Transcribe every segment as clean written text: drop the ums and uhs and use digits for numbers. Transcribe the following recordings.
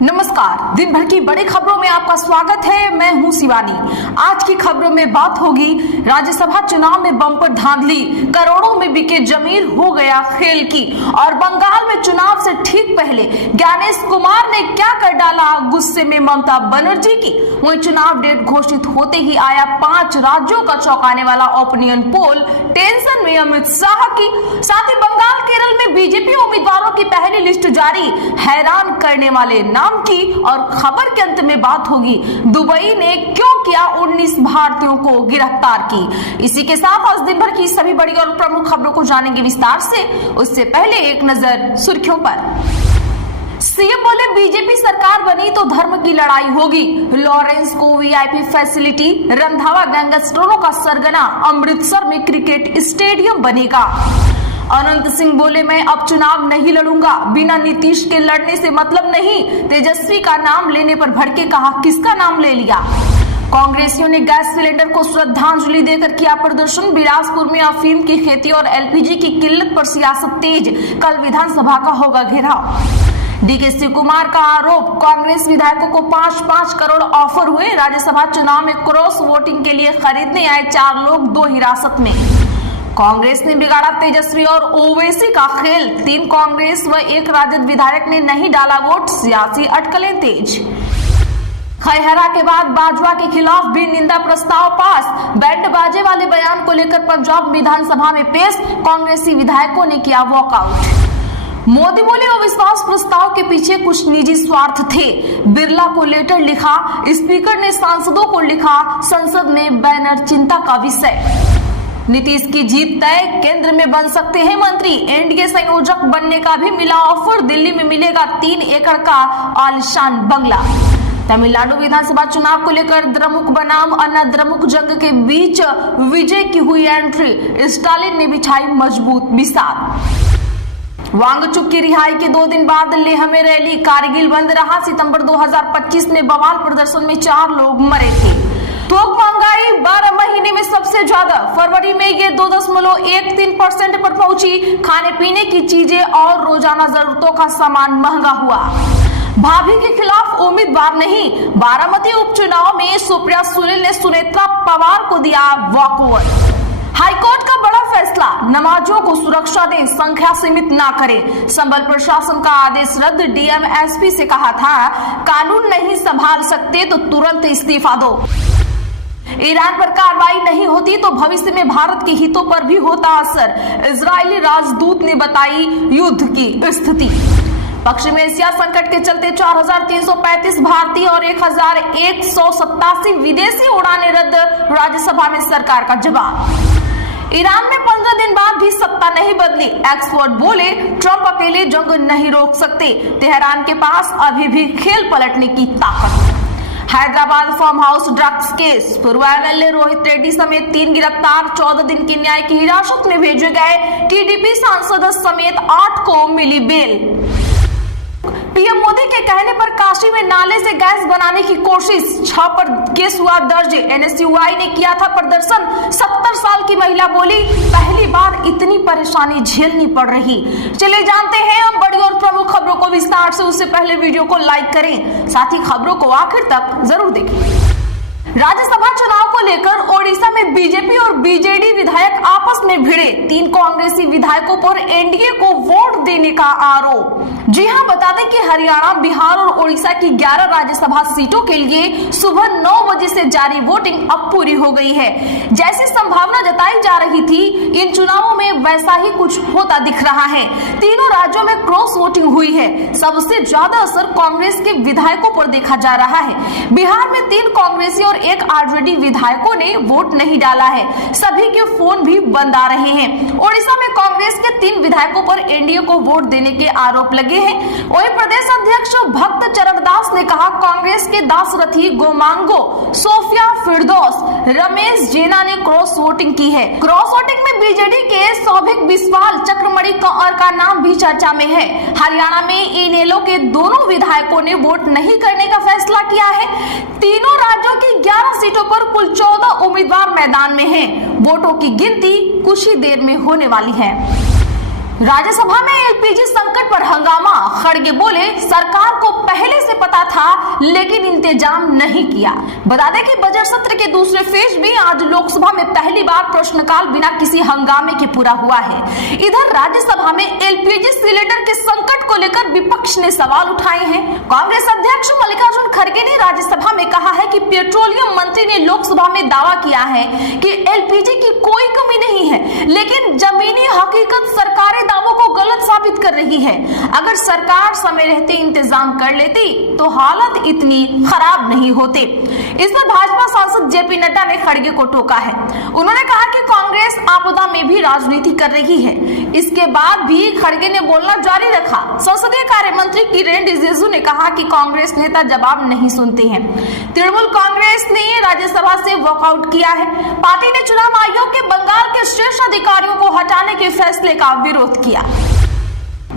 नमस्कार, दिन भर की बड़ी खबरों में आपका स्वागत है। मैं हूं शिवानी। आज की खबरों में बात होगी राज्यसभा चुनाव में बम्पर धांधली, करोड़ों में बिके जमीन हो गया खेल की, और बंगाल में चुनाव से ठीक पहले ज्ञानेश कुमार ने क्या कर डाला गुस्से में ममता बनर्जी की। वहीं चुनाव डेट घोषित होते ही आया 5 राज्यों का चौंकाने वाला ओपिनियन पोल, टेंशन में अमित शाह की। साथ ही बंगाल केरल में बीजेपी उम्मीदवारों की पहली लिस्ट जारी, हैरान करने वाले नाम की। और खबर के अंत में बात होगी दुबई ने क्यों किया 19 भारतीयों को गिरफ्तार की। इसी के साथ आज दिन भर की सभी बड़ी और प्रमुख खबरों को जानेंगे विस्तार से। उससे पहले एक नजर सुर्खियों पर। सीएम बोले बीजेपी सरकार बनी तो धर्म की लड़ाई होगी, लॉरेंस को वीआईपी फैसिलिटी, रंधावा गैंगस्टरों का सरगना, अमृतसर में क्रिकेट स्टेडियम बनेगा। अनंत सिंह बोले मैं अब चुनाव नहीं लड़ूंगा, बिना नीतीश के लड़ने से मतलब नहीं। तेजस्वी का नाम लेने पर भड़के, कहा किसका नाम ले लिया। कांग्रेसियों ने गैस सिलेंडर को श्रद्धांजलि देकर किया प्रदर्शन। बिलासपुर में अफीम की खेती और एलपीजी की किल्लत पर सियासत तेज, कल विधानसभा का होगा घेराव। डीके शिव कुमार का आरोप, कांग्रेस विधायकों को 5-5 करोड़ ऑफर हुए। राज्यसभा चुनाव में क्रॉस वोटिंग के लिए खरीदने आए 4 लोग 2 हिरासत में। कांग्रेस ने बिगाड़ा तेजस्वी और ओवैसी का खेल, 3 कांग्रेस व 1 राजद विधायक ने नहीं डाला वोट, सियासी अटकलें तेज। खैहरा के बाद बाजवा के खिलाफ भी निंदा प्रस्ताव पास, बैंड बाजे वाले बयान को लेकर पंजाब विधानसभा में पेश, कांग्रेसी विधायकों ने किया वॉकआउट। मोदी बोले अविश्वास प्रस्ताव के पीछे कुछ निजी स्वार्थ थे, बिरला को लेटर लिखा, स्पीकर ने सांसदों को लिखा, संसद में बैनर चिंता का विषय। नीतीश की जीत तय, केंद्र में बन सकते हैं मंत्री, एनडीए संयोजक बनने का भी मिला ऑफर, दिल्ली में मिलेगा 3 एकड़ का आलीशान बंगला। तमिलनाडु विधानसभा चुनाव को लेकर द्रमुक बनाम अन्ना द्रमुक जंग के बीच विजय की हुई एंट्री, स्टालिन ने बिछाई मजबूत मिसाल। वांगचुक की रिहाई के 2 दिन बाद लेह में रैली, कारगिल बंद रहा। सितंबर 2025 में बवाल प्रदर्शन में 4 लोग मरे थे। थोक महंगाई 12 महीने में सबसे ज्यादा, फरवरी में ये 2.13% पर पहुंची। खाने पीने की चीजें और रोजाना जरूरतों का सामान महंगा हुआ। भाभी के खिलाफ उम्मीदवार नहीं, बारामती उपचुनाव में सुप्रिया सुले ने सुनेत्रा पवार को दिया वॉकओवर। हाईकोर्ट का बड़ा फैसला, नमाजों को सुरक्षा दें, संख्या सीमित ना करें। संबल प्रशासन का आदेश रद्द, डीएम एसपी से कहा था कानून नहीं संभाल सकते तो तुरंत इस्तीफा दो। ईरान पर कार्रवाई नहीं होती तो भविष्य में भारत के हितों पर भी होता असर, इजरायली राजदूत ने बताई युद्ध की स्थिति। पश्चिम एशिया संकट के चलते 4335 भारतीय और 1187 विदेशी उड़ानें रद्द, राज्यसभा में सरकार का जवाब। ईरान में 15 दिन बाद भी सत्ता नहीं बदली, एक्सपर्ट बोले ट्रंप अकेले जंग नहीं रोक सकते, तेहरान के पास अभी भी खेल पलटने की ताकत। Hyderabad farm house drugs case, पूर्व एमएलए रोहित रेड्डी समेत 3 गिरफ्तार, 14 दिन की न्याय की हिरासत में भेजे गए। टीडीपी सांसद समेत 8 को मिली बेल। पीएम मोदी के कहने पर काशी में नाले से गैस बनाने की कोशिश, 6 पर केस हुआ दर्ज। एनएसयूआई ने किया था प्रदर्शन, 70 साल की महिला बोली पहली बार इतनी परेशानी झेलनी पड़ रही। चलिए जानते हैं हम बड़ी और प्रमुख खबरों को विस्तार से। उससे पहले वीडियो को लाइक करें, साथ ही खबरों को आखिर तक जरूर देखें। राज्यसभा चुनाव को लेकर ओडिशा में बीजेपी और बीजेडी विधायक आपस में भिड़े, 3 कांग्रेसी विधायकों पर एनडीए को वोट देने का आरोप। जी हां, बता दें कि हरियाणा, बिहार और ओडिशा की 11 राज्यसभा सीटों के लिए सुबह 9 बजे से जारी वोटिंग अब पूरी हो गई है। जैसी संभावना जताई जा रही थी, इन चुनावों में वैसा ही कुछ होता दिख रहा है। तीनों राज्यों में क्रॉस वोटिंग हुई है। सबसे ज्यादा असर कांग्रेस के विधायकों पर देखा जा रहा है। बिहार में 3 कांग्रेसी और 1 आरजेडी विधायकों ने वोट नहीं डाला है, सभी के फोन भी बंद आ रहे हैं। ओडिशा में कांग्रेस के 3 विधायकों पर एनडीए को वोट देने के आरोप लगे हैं। वहीं प्रदेश अध्यक्ष भक्त चरण दास ने कहा कांग्रेस के दासरथी गोमांगो, सोफिया फिरदौस, रमेश जेना ने क्रॉस वोटिंग की है। क्रॉस वोटिंग में बीजेडी के सौभिक बिस्वाल, चक्रमणि कौर का नाम भी चर्चा में है। हरियाणा में इनेलो के दोनों विधायकों ने वोट नहीं करने का फैसला किया है। तीनों राज्यों की 11 सीटों पर कुल 14 उम्मीदवार मैदान में हैं। वोटों की गिनती कुछ ही देर में होने वाली है। राज्यसभा में एलपीजी संकट पर हंगामा, खड़गे बोले सरकार को पहले से पता था, लेकिन इंतजाम नहीं किया। बता दें कि बजट सत्र के दूसरे फेज में आज लोकसभा में पहली बार प्रश्नकाल बिना किसी हंगामे के पूरा हुआ है। इधर राज्यसभा में एलपीजी सिलेंडर के संकट को लेकर विपक्ष ने सवाल उठाए हैं। कांग्रेस अध्यक्ष मल्लिकार्जुन खड़गे ने राज्यसभा में कहा है कि पेट्रोलियम मंत्री ने लोकसभा में दावा किया है कि एलपीजी की कोई कमी नहीं है, लेकिन जमीनी हकीकत सरकारी दावों को गलत साबित कर रही है। अगर सरकार समय रहते इंतजाम कर लेती तो हालत इतनी खराब नहीं होते। इस पर भाजपा सांसद जेपी नड्डा ने खड़गे को टोका है। उन्होंने कहा कि कांग्रेस आपदा में भी राजनीति कर रही है। इसके बाद भी खड़गे ने बोलना जारी रखा। संसदीय कार्य मंत्री किरेन रिजिजू ने कहा कि कांग्रेस नेता जवाब नहीं सुनते हैं। तृणमूल कांग्रेस ने राज्यसभा से वॉकआउट किया है। पार्टी ने चुनाव आयोग के बंगाल के शीर्ष अधिकारियों को हटाने के फैसले का विरोध किया।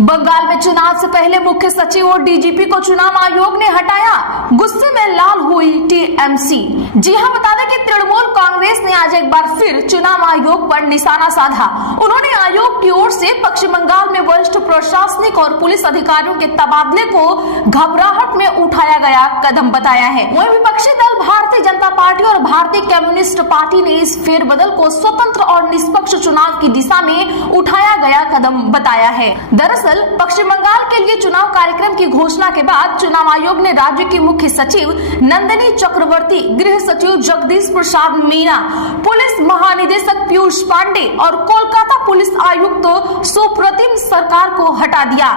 बंगाल में चुनाव से पहले मुख्य सचिव और डीजीपी को चुनाव आयोग ने हटाया। गुस्से में लाल हुई टीएमसी। जी हां, बता दें कि तृणमूल कांग्रेस ने आज एक बार फिर चुनाव आयोग पर निशाना साधा। उन्होंने आयोग की ओर से पश्चिम बंगाल में वरिष्ठ प्रशासनिक और पुलिस अधिकारियों के तबादले को घबराहट में उठाया गया कदम बताया है। वहीं विपक्षी दल भारतीय जनता पार्टी और भारतीय कम्युनिस्ट पार्टी ने इस फेरबदल को स्वतंत्र और निष्पक्ष चुनाव की दिशा में उठाया गया कदम बताया है। दरअसल पश्चिम बंगाल के लिए चुनाव कार्यक्रम की घोषणा के बाद चुनाव आयोग ने राज्य की मुख्य सचिव नंदिनी चक्रवर्ती, गृह सचिव जगदीश प्रसाद मीना, पुलिस महानिदेशक पीयूष पांडे और कोलकाता पुलिस आयुक्त सुप्रतिम सरकार को हटा दिया।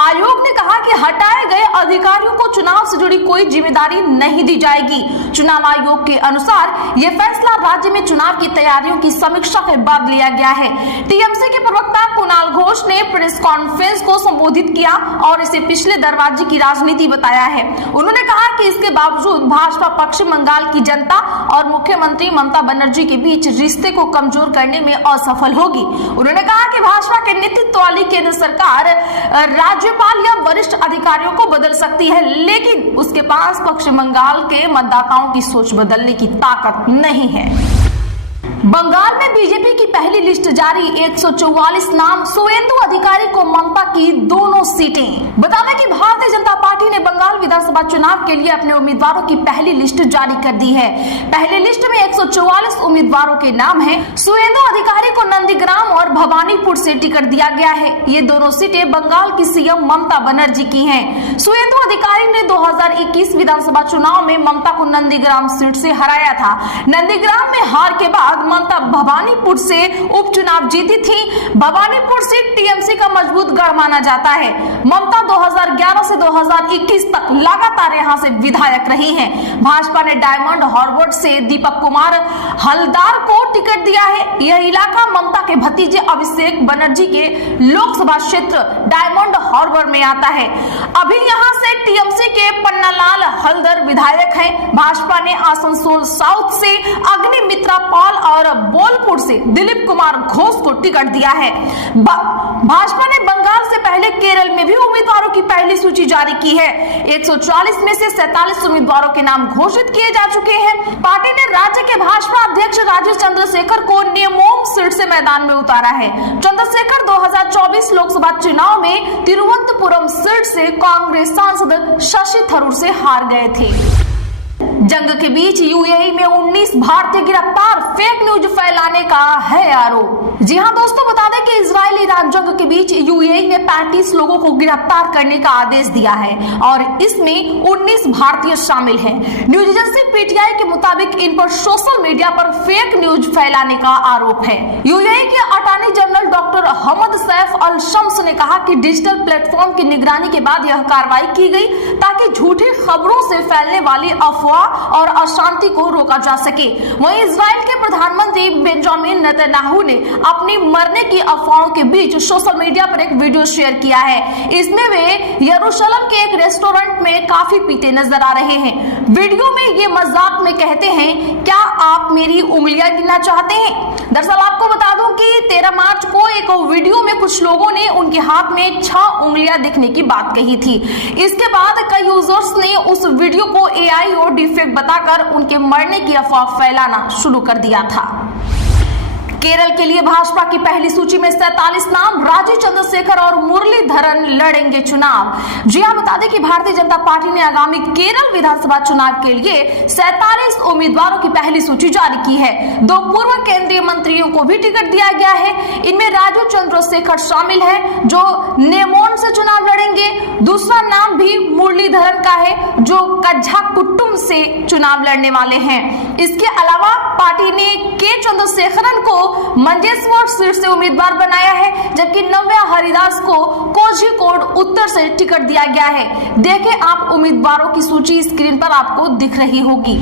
आयोग ने कहा कि हटाए गए अधिकारियों को चुनाव से जुड़ी कोई जिम्मेदारी नहीं दी जाएगी। चुनाव आयोग के अनुसार यह फैसला राज्य में चुनाव की तैयारियों की समीक्षा के बाद लिया गया है। टीएमसी के प्रवक्ता कुणाल घोष ने प्रेस कॉन्फ्रेंस को संबोधित किया और इसे पिछले दरवाजे की राजनीति बताया है। उन्होंने कहा कि इसके बावजूद भाजपा पश्चिम बंगाल की जनता और मुख्यमंत्री ममता बनर्जी के बीच रिश्ते को कमजोर करने में असफल होगी। उन्होंने कहा कि भाजपा के नेतृत्व वाली केंद्र सरकार राज्यपाल या वरिष्ठ अधिकारियों को बदल सकती है, लेकिन उसके पास पश्चिम बंगाल के मतदाताओं की सोच बदलने की ताकत नहीं है। बंगाल में बीजेपी की पहली लिस्ट जारी। 144 नाम, सुवेंदु अधिकारी को ममता की दोनों सीटें। बता दें कि भारतीय जनता पार्टी ने बंगाल विधानसभा चुनाव के लिए अपने उम्मीदवारों की पहली लिस्ट जारी कर दी है। पहली लिस्ट में 144 उम्मीदवारों के नाम हैं। सुवेंदु अधिकारी को नंदीग्राम और भवानीपुर से टिकट दिया गया है। ये दोनों सीटें बंगाल की सीएम ममता बनर्जी की हैं। सुवेंदु अधिकारी ने 2021 विधानसभा चुनाव में ममता को नंदीग्राम सीट से हराया था। नंदीग्राम में हार के बाद ममता भवानीपुर से उपचुनाव जीती थी। भवानीपुर सीट टीएमसी का मजबूत गढ़ माना जाता है। ममता 2011 से 2021 तक लगातार यहां से विधायक रही हैं। भाजपा ने डायमंड हार्बर से दीपक कुमार हलदार को टिकट दिया है। यह इलाका ममता के भतीजे अभिषेक बनर्जी के लोकसभा क्षेत्र डायमंड हार्बर में आता है। अभी यहां से टीएमसी के पन्नालाल हलदर विधायक हैं। भाजपा ने आसनसोल साउथ से अग्निमित्रा पाल और बोलपुर से दिलीप कुमार घोष को टिकट दिया है। भाजपा ने बंगाल से पहले केरल में भी उम्मीदवारों की पहली सूची जारी की है। 140 में से 47 उम्मीदवारों के नाम घोषित किए जा चुके हैं। पार्टी ने राज्य के भाजपा अध्यक्ष राजीव चंद्रशेखर को नेमोम सीट से मैदान में उतारा है। चंद्रशेखर 2024 लोकसभा चुनाव में तिरुवनंतपुरम सीट से कांग्रेस सांसद शशि थरूर से हार गए थे। जंग के बीच यूएई में 19 भारतीय गिरफ्तार, फेक न्यूज फैलाने का है आरोप। जी हां दोस्तों, बता दें कि इजराइल ईरान जंग के बीच यूएई ने 35 लोगों को गिरफ्तार करने का आदेश दिया है और इसमें 19 भारतीय शामिल हैं। न्यूज एजेंसी पीटीआई के मुताबिक इन पर सोशल मीडिया पर फेक न्यूज फैलाने का आरोप है। यूएई के अटॉर्नी जनरल डॉक्टर हमद सैफ अल शम्स ने कहा कि डिजिटल प्लेटफॉर्म की निगरानी के बाद यह कार्रवाई की गई ताकि झूठी खबरों से फैलने वाली अफवाह और अशांति को रोका जा सके। वहीं इजराइल के प्रधानमंत्री बेंजामिन नेतन्याहू ने अपनी मरने की अफवाहों के बीच सोशल मीडिया पर एक वीडियो शेयर किया है। इसमें वे यरूशलेम के एक रेस्टोरेंट में काफी पीते नजर आ रहे हैं। वीडियो में ये मजाक में कहते हैं, क्या आप मेरी उंगलियां गिनना चाहते हैं? दरअसल आपको बता दूं कि 13 मार्च को एक वीडियो में कुछ लोगों ने उनके हाथ में 6 उंगलियां दिखने की बात कही थी। इसके बाद कई यूजर्स ने उस वीडियो को एआई और डिफेक्ट बताकर उनके मरने की अफवाह फैलाना शुरू कर दिया था। केरल के लिए भाजपा की पहली सूची में 47 नाम, राजीव चंद्रशेखर और मुरलीधरन लड़ेंगे चुनाव। जी हां, बता दें कि भारतीय जनता पार्टी ने आगामी केरल विधानसभा चुनाव के लिए 47 उम्मीदवारों की पहली सूची जारी की है। 2 पूर्व केंद्रीय मंत्रियों को भी टिकट दिया गया है। इनमें राजीव चंद्रशेखर शामिल है जो नेमोन से चुनाव लड़ेंगे। दूसरा नाम भी मुरलीधरन का है जो कझाकुट्टुम से चुनाव लड़ने वाले हैं। इसके अलावा पार्टी ने के चंद्रशेखरन को मंजेश्वर सीट से उम्मीदवार बनाया है, जबकि नव्या हरिदास को कोझिकोड उत्तर से टिकट दिया गया है। देखें आप उम्मीदवारों की सूची स्क्रीन पर आपको दिख रही होगी।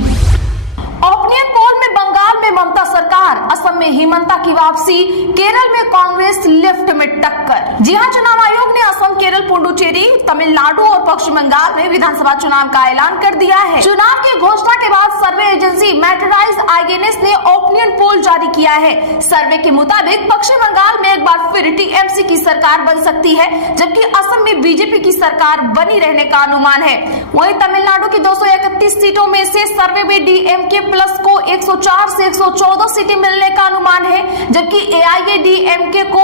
ओपिनियन पोल में बंगाल में ममता सरकार, असम में हिमंता की वापसी, केरल में कांग्रेस लेफ्ट में टक्कर। जी हां, चुनाव आयोग ने असम, केरल, पुडुचेरी, तमिलनाडु और पश्चिम बंगाल में विधानसभा चुनाव का ऐलान कर दिया है। चुनाव की घोषणा के बाद सर्वे एजेंसी मैटराइज आईएनएस ने ओपिनियन पोल जारी किया है। सर्वे के मुताबिक पश्चिम बंगाल में एक बार फिर टीएमसी की सरकार बन सकती है, जबकि असम में बीजेपी की सरकार बनी रहने का अनुमान है। वहीं तमिलनाडु की 231 सीटों में से सर्वे में डीएमके प्लस को 104 से 114 सीटें मिलने का अनुमान है, जबकि एआईएडीएमके को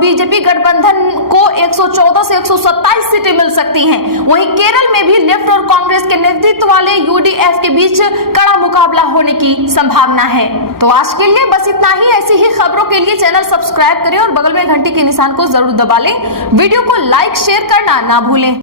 बीजेपी गठबंधन को 114 से 127 सीटें मिल सकती हैं। वहीं केरल में भी लेफ्ट और कांग्रेस के नेतृत्व वाले यूडीएफ के बीच कड़ा मुकाबला होने की संभावना है। तो आज के लिए बस इतना ही। ऐसी ही खबरों के लिए चैनल सब्सक्राइब करें और बगल में घंटी के निशान को जरूर दबा लें। वीडियो को लाइक शेयर करना ना भूलें।